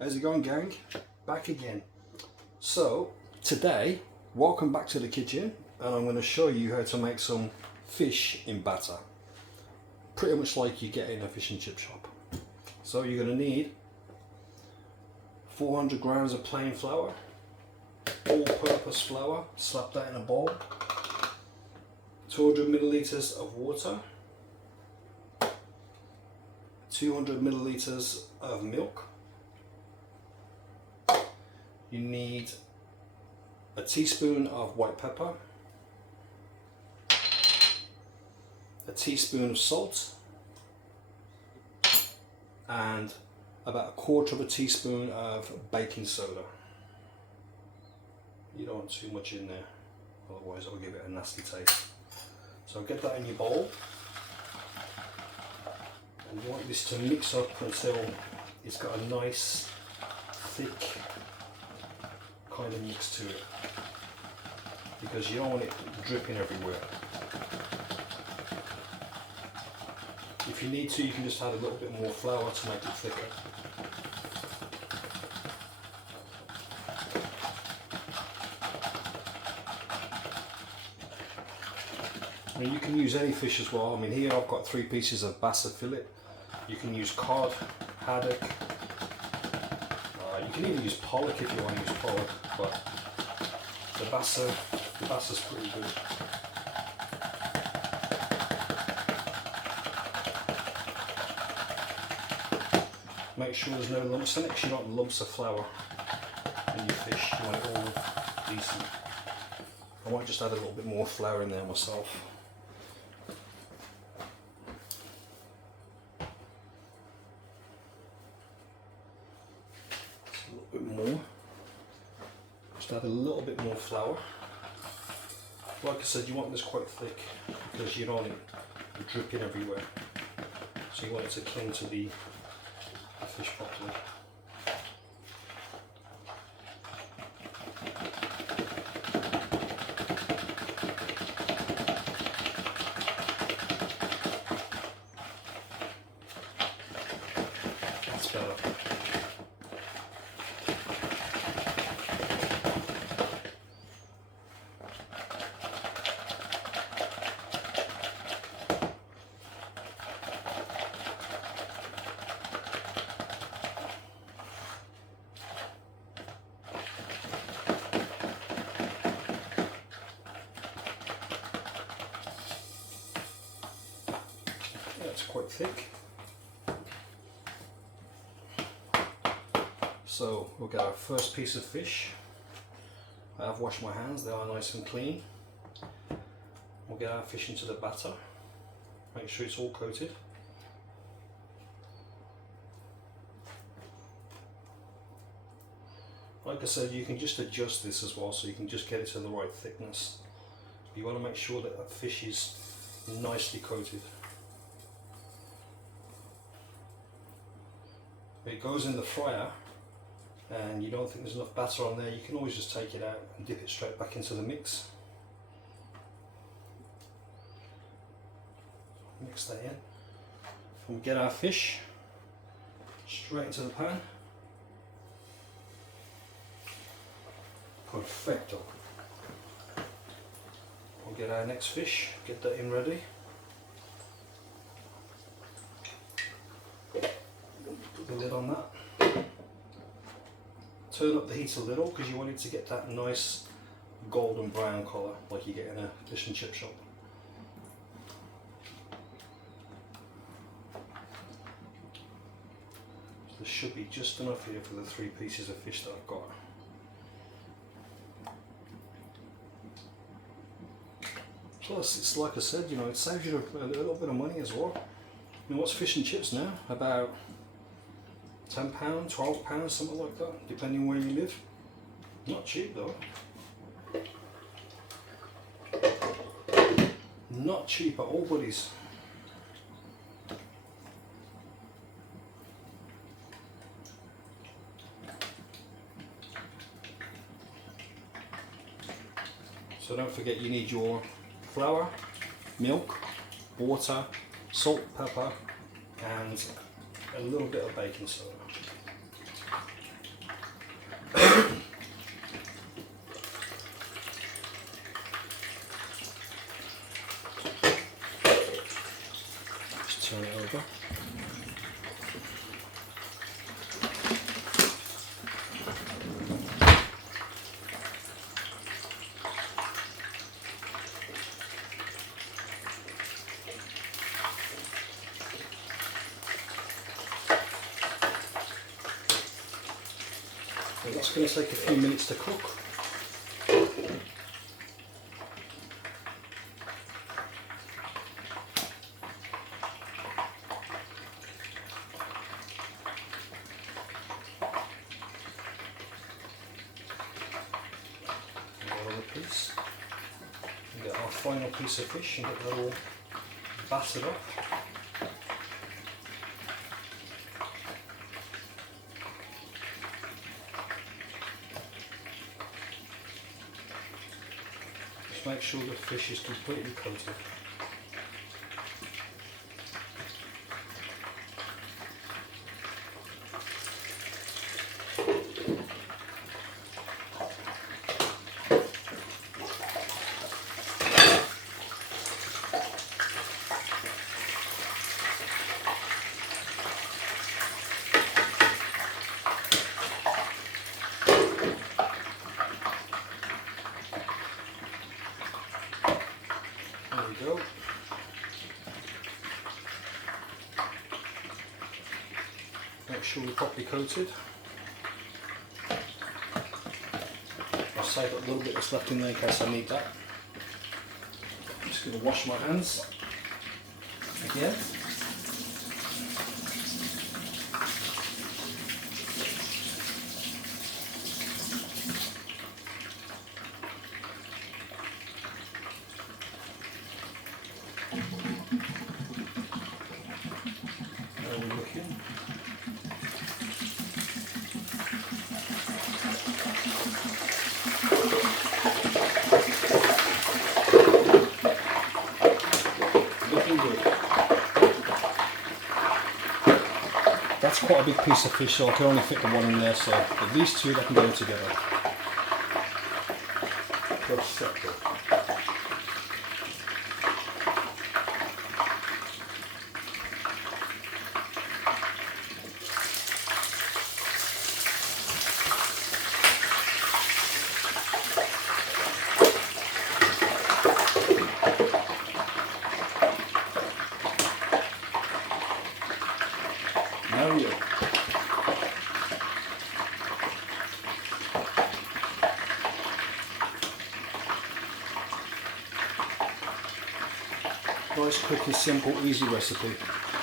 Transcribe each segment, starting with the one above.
How's it going, gang? Back again. So today, welcome back to the kitchen, and I'm going to show you how to make some fish in batter, pretty much like you get in a fish and chip shop. So you're going to need 400 grams of plain flour, all-purpose flour, slap that in a bowl, 200 milliliters of water, 200 milliliters of milk. You need a teaspoon of white pepper, a teaspoon of salt, and about a quarter of a teaspoon of baking soda. You don't want too much in there, otherwise it'll give it a nasty taste. So get that in your bowl, and you want this to mix up until it's got a nice thick kind of mix to it, because you don't want it dripping everywhere. If you need to, you can just add a little bit more flour to make it thicker. Now you can use any fish as well. I mean, here I've got 3 pieces of bass fillet. You can use cod, haddock. You can even use pollock if you want to use pollock, but the bass is pretty good. Make sure there's no lumps in it, because you don't want lumps of flour in your fish. You want it all decent. I might just add a little bit more flour in there myself. Just add a little bit more flour. Like I said, you want this quite thick because you don't want it dripping everywhere. So you want it to cling to the fish properly. That's better. That's quite thick. So we'll get our first piece of fish. I have washed my hands, they are nice and clean. We'll get our fish into the batter. Make sure it's all coated. Like I said, you can just adjust this as well, so you can just get it to the right thickness. You want to make sure that that fish is nicely coated. If it goes in the fryer and you don't think there's enough batter on there, you can always just take it out and dip it straight back into the mix. Mix that in. And we get our fish straight into the pan. Perfecto. We'll get our next fish, get that in ready. Put the lid on that. Turn up the heat a little because you want it to get that nice golden brown colour like you get in a fish and chip shop. So there should be just enough here for the 3 pieces of fish that I've got. Plus, it's like I said, you know, it saves you a little bit of money as well. I mean, what's fish and chips now? About £10, £12, something like that, depending where you live. Not cheap though. Not cheap at all, buddies. So don't forget, you need your flour, milk, water, salt, pepper, and a little bit of baking soda. And that's going to take a few minutes to cook. Piece and get our final piece of fish and get that all battered up. Just make sure the fish is completely coated. There we go. Make sure we're properly coated. I'll save a little bit that's left in there in case I need that. I'm just going to wash my hands again. How are we looking? Looking good. That's quite a big piece of fish, so I can only fit the one in there, so at least two that can go together. Perfecto. Now we go. Nice, quick and simple, easy recipe.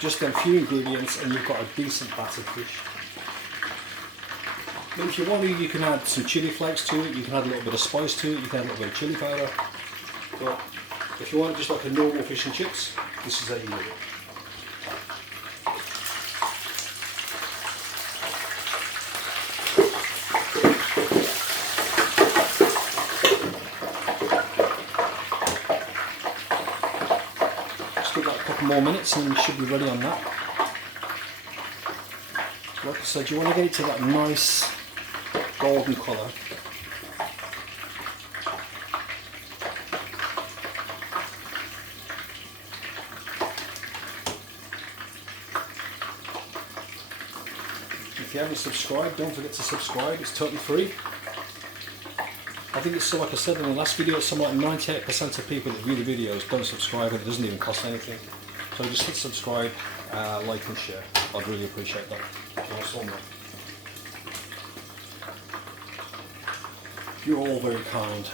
Just a few ingredients and you've got a decent battered fish. But if you want to, you can add some chili flakes to it, you can add a little bit of spice to it, you can add a little bit of chili powder. But if you want just like a normal fish and chips, this is how you do it. Just give that a couple more minutes and you should be ready on that. Like I said, you want to get it to that nice golden colour. If you haven't subscribed, don't forget to subscribe, it's totally free. I think it's so, like I said in the last video, something like 98% of people that view the videos don't subscribe and it doesn't even cost anything. So just hit subscribe, like and share. I'd really appreciate that. Nice one, man. You're all very kind.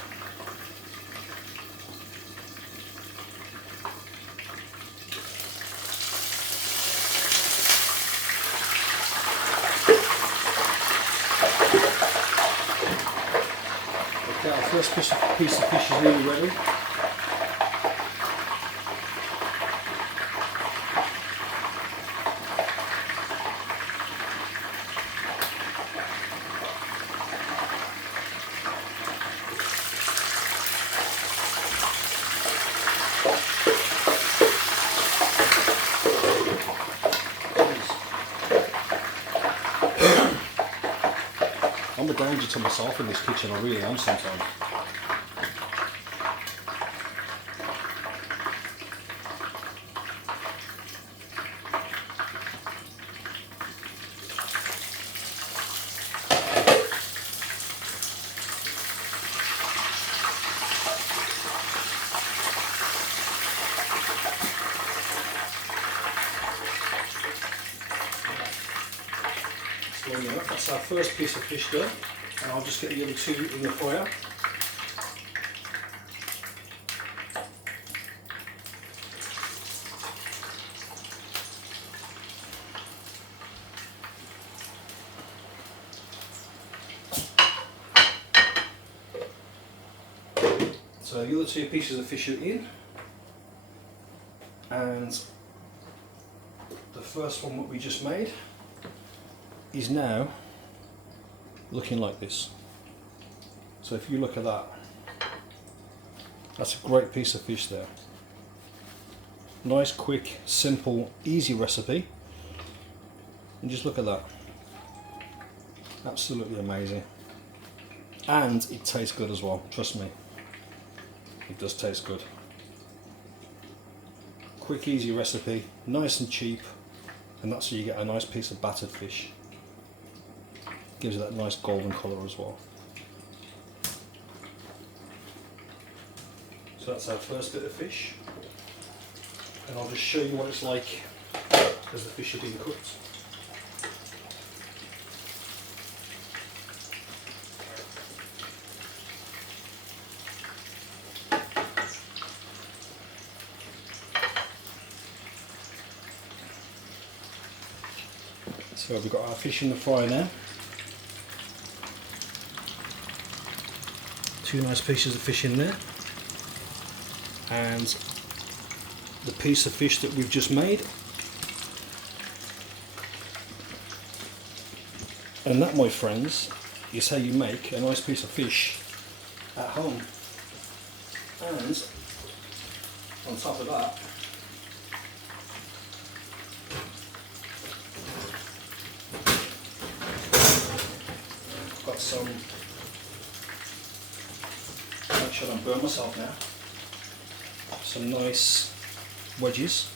Okay, our first piece of fish is nearly ready. I'm a danger to myself in this kitchen, I really am sometimes. Well, you know, that's our first piece of fish done, and I'll just get the other two in the fire. So the other two pieces of fish are in, and the first one that we just made is now looking like this. So if you look at that, that's a great piece of fish there. Nice, quick, simple, easy recipe. And just look at that. Absolutely amazing. And it tastes good as well, trust me. It does taste good. Quick, easy recipe, nice and cheap, and that's how you get a nice piece of battered fish. Gives it that nice golden colour as well. So that's our first bit of fish, and I'll just show you what it's like as the fish are being cooked. So we've got our fish in the fry now. Two nice pieces of fish in there. And the piece of fish that we've just made. And that, my friends, is how you make a nice piece of fish at home. And on top of that, got some, make sure I don't burn myself now, some nice wedges,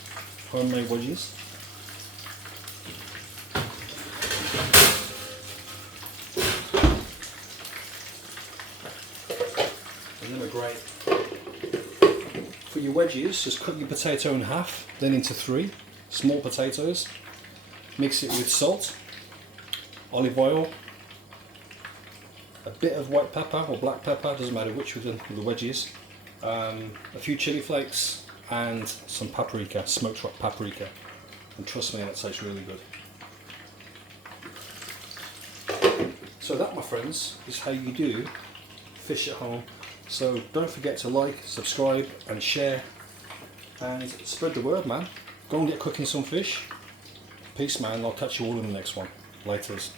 homemade wedges. And then are great. For your wedges, just cut your potato in half, then into 3 small potatoes, mix it with salt, olive oil, a bit of white pepper or black pepper, doesn't matter which with the wedges, a few chili flakes and some paprika, smoked paprika, and trust me, that tastes really good. So that, my friends, is how you do fish at home. So don't forget to like, subscribe and share and spread the word, man. Go and get cooking some fish. Peace, man. I'll catch you all in the next one. Laters.